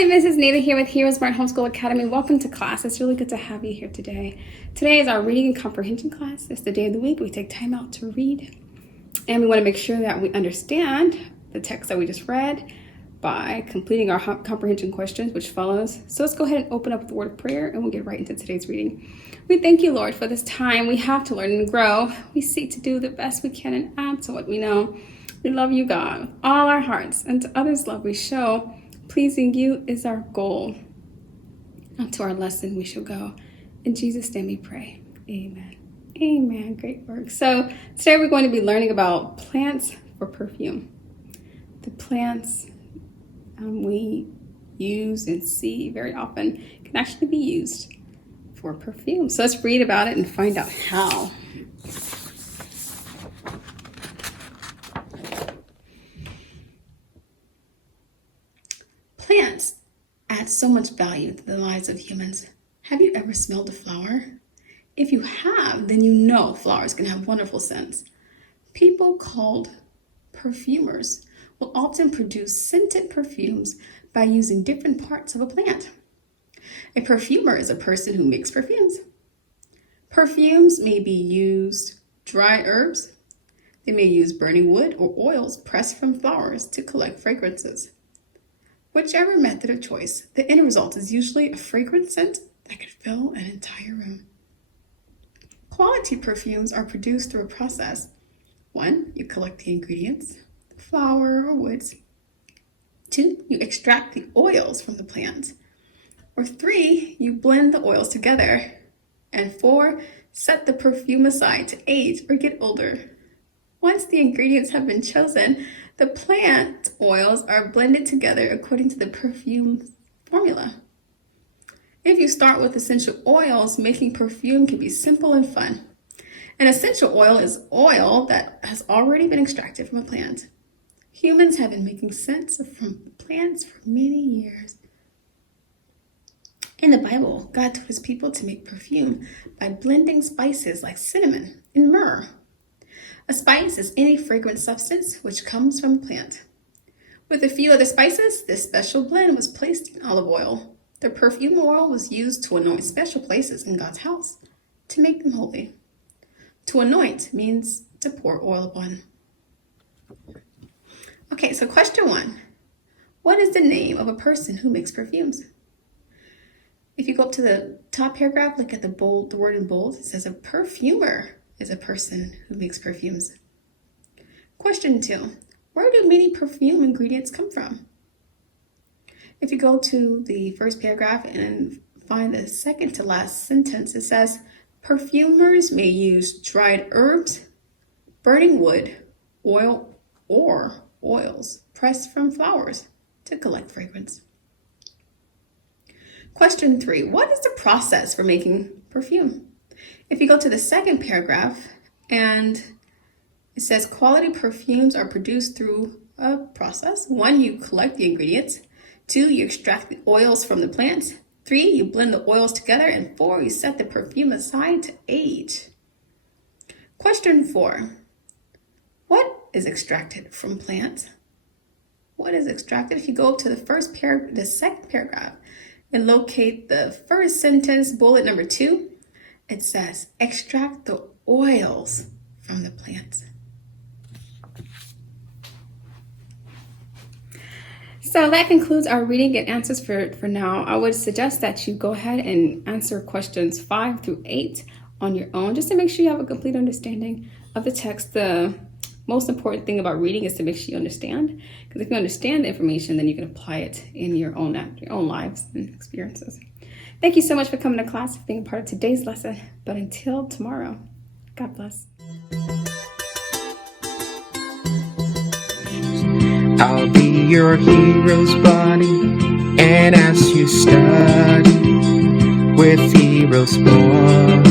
Hi, this is Nita here with Heroesmart Homeschool Academy. Welcome to class. It's really good to have you here today. Today is our reading and comprehension class. It's the day of the week. We take time out to read. And we want to make sure that we understand the text that we just read by completing our comprehension questions, which follows. So let's go ahead and open up with a word of prayer and we'll get right into today's reading. We thank you, Lord, for this time we have to learn and grow. We seek to do the best we can and add to what we know. We love you, God, with all our hearts, and to others' love we show. Pleasing you is our goal. And to our lesson we shall go. In Jesus' name we pray. Amen. Amen. Great work. So today we're going to be learning about plants for perfume. The plants we use and see very often can actually be used for perfume. So let's read about it and find out how. Plants add so much value to the lives of humans. Have you ever smelled a flower? If you have, then you know flowers can have wonderful scents. People called perfumers will often produce scented perfumes by using different parts of a plant. A perfumer is a person who makes perfumes. Perfumes may be used dry herbs. They may use burning wood or oils pressed from flowers to collect fragrances. Whichever method of choice, the end result is usually a fragrant scent that could fill an entire room. Quality perfumes are produced through a process. 1, you collect the ingredients, the flower or woods. 2, you extract the oils from the plant. Or 3, you blend the oils together. And 4, set the perfume aside to age or get older. Once the ingredients have been chosen, the plant oils are blended together according to the perfume formula. If you start with essential oils, making perfume can be simple and fun. An essential oil is oil that has already been extracted from a plant. Humans have been making scents from plants for many years. In the Bible, God told his people to make perfume by blending spices like cinnamon and myrrh. A spice is any fragrant substance which comes from a plant. With a few other spices, this special blend was placed in olive oil. The perfume oil was used to anoint special places in God's house, to make them holy. To anoint means to pour oil upon. Okay, so question 1. What is the name of a person who makes perfumes? If you go up to the top paragraph, look at the word in bold. It says a perfumer is a person who makes perfumes. Question 2. Where do many perfume ingredients come from? If you go to the first paragraph and find the second to last sentence, it says, perfumers may use dried herbs, burning wood, oil, or oils pressed from flowers to collect fragrance. Question 3. What is the process for making perfume? If you go to the second paragraph and it says quality perfumes are produced through a process. 1, you collect the ingredients. 2, you extract the oils from the plant. 3, you blend the oils together. And 4, you set the perfume aside to age. Question 4. What is extracted from plants? What is extracted? If you go to the second paragraph and locate the first sentence, bullet number 2, it says, extract the oils from the plants. So that concludes our reading and answers for now. I would suggest that you go ahead and answer questions 5 through 8 on your own, just to make sure you have a complete understanding of the text. The most important thing about reading is to make sure you understand, because if you understand the information, then you can apply it in your own lives and experiences. Thank you so much for coming to class, for being a part of today's lesson. But until tomorrow, God bless. I'll be your hero's buddy, and as you study with Heroesmart.